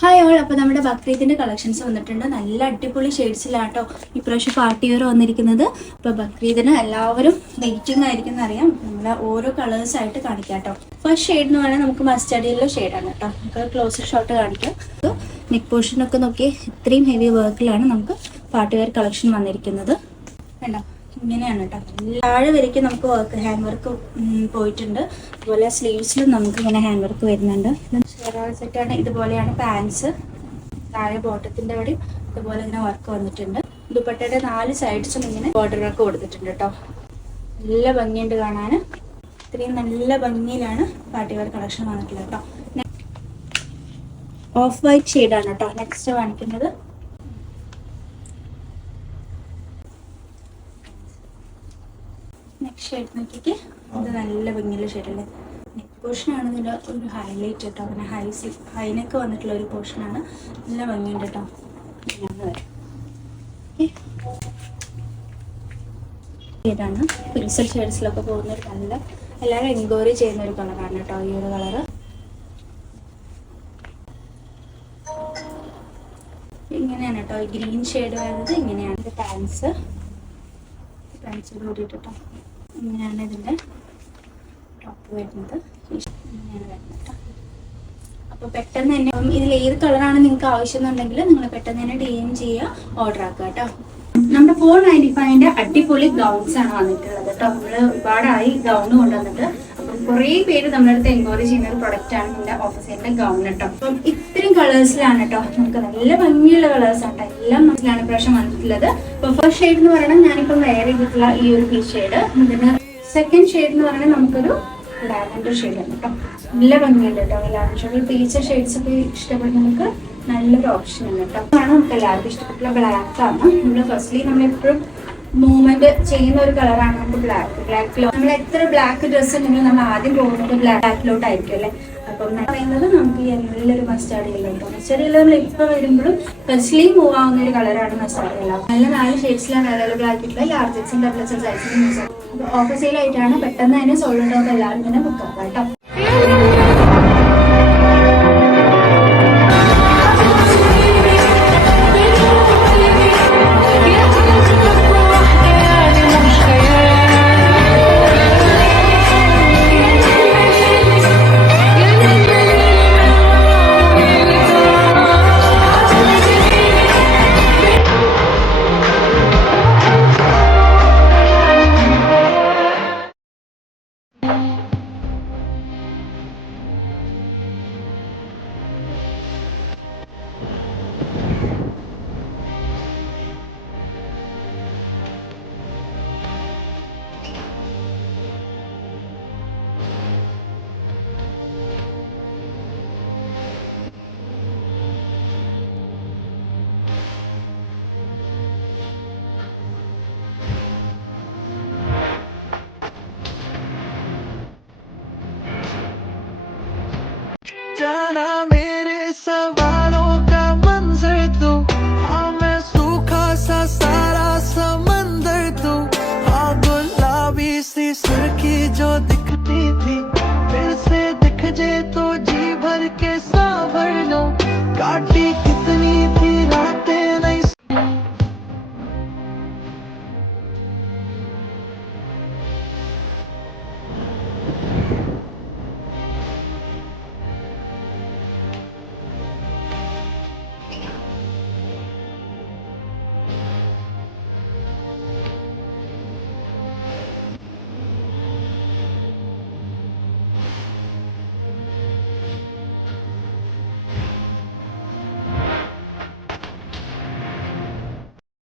Hi all. അപ്പോൾ നമ്മുടെ ബക്രീദിൻ്റെ collections വന്നിട്ടുണ്ട്. നല്ല അടിപൊളി ഷെയ്ഡ്സിലാട്ടോ ഇപ്രാവശ്യം പാർട്ടി വെയർ വന്നിരിക്കുന്നത്. അപ്പോൾ ബക്രീദിന് എല്ലാവരും വെയിറ്റിംഗ് ആയിരിക്കും എന്നറിയാം. നമ്മൾ ഓരോ കളേഴ്സായിട്ട് കാണിക്കാം കേട്ടോ. ഫസ്റ്റ് ഷെയ്ഡ് എന്ന് പറഞ്ഞാൽ നമുക്ക് മസ്റ്റർഡ് യെല്ലോ ഷെയ്ഡാണ് കേട്ടോ. നമുക്ക് ക്ലോസർ ഷോട്ട് കാണിക്കാം. നെക്ക് പോർഷനൊക്കെ നോക്കി ഇത്രയും ഹെവി വർക്കിലാണ് നമുക്ക് പാർട്ടി വെയർ കളക്ഷൻ വന്നിരിക്കുന്നത്. വേണ്ട ഇങ്ങനെയാണ് കേട്ടോ. താഴെ വരയ്ക്കും നമുക്ക് വർക്ക് ഹാൻഡ് വർക്ക് പോയിട്ടുണ്ട്. അതുപോലെ സ്ലീവ്സിലും നമുക്ക് ഇങ്ങനെ ഹാൻഡ് വർക്ക് വരുന്നുണ്ട്. സെറ്റാണ്. ഇതുപോലെയാണ് പാൻസ്. താഴെ ബോട്ടത്തിൻ്റെ അവിടെയും ഇതുപോലെ ഇങ്ങനെ വർക്ക് വന്നിട്ടുണ്ട്. ദുപ്പട്ടയുടെ 4 സൈഡ്സും ഇങ്ങനെ ബോർഡർ വർക്ക് കൊടുത്തിട്ടുണ്ട് കേട്ടോ. നല്ല ഭംഗിയുണ്ട് കാണാൻ. ഇത്രയും നല്ല ഭംഗിയിലാണ് പാർട്ടി വെയർ കളക്ഷൻ വന്നിട്ടുള്ളത് കേട്ടോ. ഓഫ് വൈറ്റ് ഷെയ്ഡാണ് കേട്ടോ നെക്സ്റ്റ് കാണിക്കുന്നത്. നെക്സ്റ്റ് ഷെയ്ഡ് നോക്കിയിട്ട് ഇത് നല്ല ഭംഗിയുള്ള ഷെയ്ഡല്ലേ. നെക്ക് പോർഷനാണ് ഇതിൻ്റെ ഒരു ഹൈലൈറ്റ് കേട്ടോ. അങ്ങനെ ഹൈനെക്ക് വന്നിട്ടുള്ള ഒരു പോർഷനാണ്. നല്ല ഭംഗിയുണ്ട് കേട്ടോ. ഇതാണ് പെൻസിൽ ഷെയ്ഡ്സിലൊക്കെ പോകുന്ന ഒരു നല്ല എല്ലാവരും എൻക്വയറി ചെയ്യുന്ന ഒരു കളറാണ് കേട്ടോ ഈ ഒരു കളറ്. ഇങ്ങനെയാണ് കേട്ടോ ഈ ഗ്രീൻ ഷെയ്ഡ് വരുന്നത്. ഇങ്ങനെയാണ് ഇത് പാൻസ് കൂടിയിട്ട് കേട്ടോ. ഇങ്ങനെയാണ് ഇതിൻ്റെ ടോപ്പ് വരുന്നത്. ഇങ്ങനെയാണ് വരുന്നത് കേട്ടോ. അപ്പോൾ പെട്ടെന്ന് തന്നെ ഇതിൽ ഏത് കളറാണ് നിങ്ങൾക്ക് ആവശ്യം എന്നുണ്ടെങ്കിൽ നിങ്ങൾ പെട്ടെന്ന് തന്നെ DM ചെയ്യുക, ഓർഡർ ആക്കുക കേട്ടോ. നമ്മുടെ 495ന്റെ അടിപൊളി ഗൗൺസ് ആണ് വന്നിട്ടുള്ളത് കേട്ടോ. നമ്മൾ ഒരുപാടായി ഗൗൺ കൊണ്ടുവന്നിട്ട്. അപ്പം കുറേ പേര് നമ്മുടെ അടുത്ത് എൻക്വയറി ചെയ്യുന്ന ഒരു പ്രൊഡക്റ്റ് ആണ് നമ്മുടെ ഓഫീസിന്റെ ഗൗൺ കേട്ടോ. അപ്പം ഇത്രയും കളേഴ്സിലാണ് കേട്ടോ. നമുക്ക് നല്ല ഭംഗിയുള്ള കളേഴ്സ് ആണ് കേട്ടോ. എല്ലാം മനസ്സിലാണ് പ്രാവശ്യം വന്നിട്ടുള്ളത്. അപ്പോൾ ഫസ്റ്റ് ഷെയ്ഡ് എന്ന് പറയുന്നത് ഞാനിപ്പം വെയർ ചെയ്തിട്ടുള്ള ഈ ഒരു പീസ് ഷെയ്ഡ്. ഇതിന് സെക്കൻഡ് ഷെയ്ഡ് എന്ന് പറയുന്നത് നമുക്കൊരു ലാവൻഡർ ഷെയ്ഡാണ് കേട്ടോ. നല്ല ഭംഗിയുണ്ട് കേട്ടോ. ലാവൻഡർ പീച്ച് ഷെയ്ഡ്സ് ഒക്കെ ഇഷ്ടപ്പെടുന്നവർക്ക് നല്ലൊരു ഓപ്ഷൻ ആണ് കേട്ടോ. അതാണ് നമുക്ക് എല്ലാവർക്കും ഇഷ്ടപ്പെട്ടുള്ള ബ്ലാക്ക് ആണ്. നമ്മൾ ഫസ്റ്റ്ലി നമ്മളെപ്പോഴും മൂവ്മെന്റ് ചെയ്യുന്ന ഒരു കളറാണ് നമുക്ക് ബ്ലാക്കിലോ. നമ്മൾ എത്ര ബ്ലാക്ക് ഡ്രസ്സ് ഉണ്ടെങ്കിലും നമ്മൾ ആദ്യം പോകുന്നത് ബ്ലാക്കിലോട്ടായിരിക്കും അല്ലേ. അപ്പം പറയുന്നത് നമുക്ക് ഈ നല്ലൊരു മസ്റ്റാർഡ് യെല്ലോ കേട്ടോ. മസ്റ്റാർഡ് യെല്ലോ നമ്മൾ ഇപ്പോൾ വരുമ്പോഴും ഫസ്റ്റ്ലി മൂവ് ആവുന്ന ഒരു കളറാണ് മസ്റ്റാർഡ് യെല്ലോ. നല്ല 4 ഷെയ്ഡ്സിലാണ് അവൈലബിൾ ആക്കിയിട്ടുള്ള ലാർജ് എക്സും ഡബിൾ എക്സും സൈസിലും യൂസ് ആവും. അപ്പോൾ ഓഫർ സെയിലായിട്ടാണ്. പെട്ടെന്ന് തന്നെ സോൾഡ് ഔട്ട് എല്ലാവരും തന്നെ ബുക്ക് ആക്കാം കേട്ടോ. जाना मेरे सवालों का मंजर तू, हाँ मैं सूखा सा सारा समंदर तू, हाँ गुलाबी सी सुर्खी जो दिखती थी फिर से दिख जे तो जी भर के सांभर लो। काटी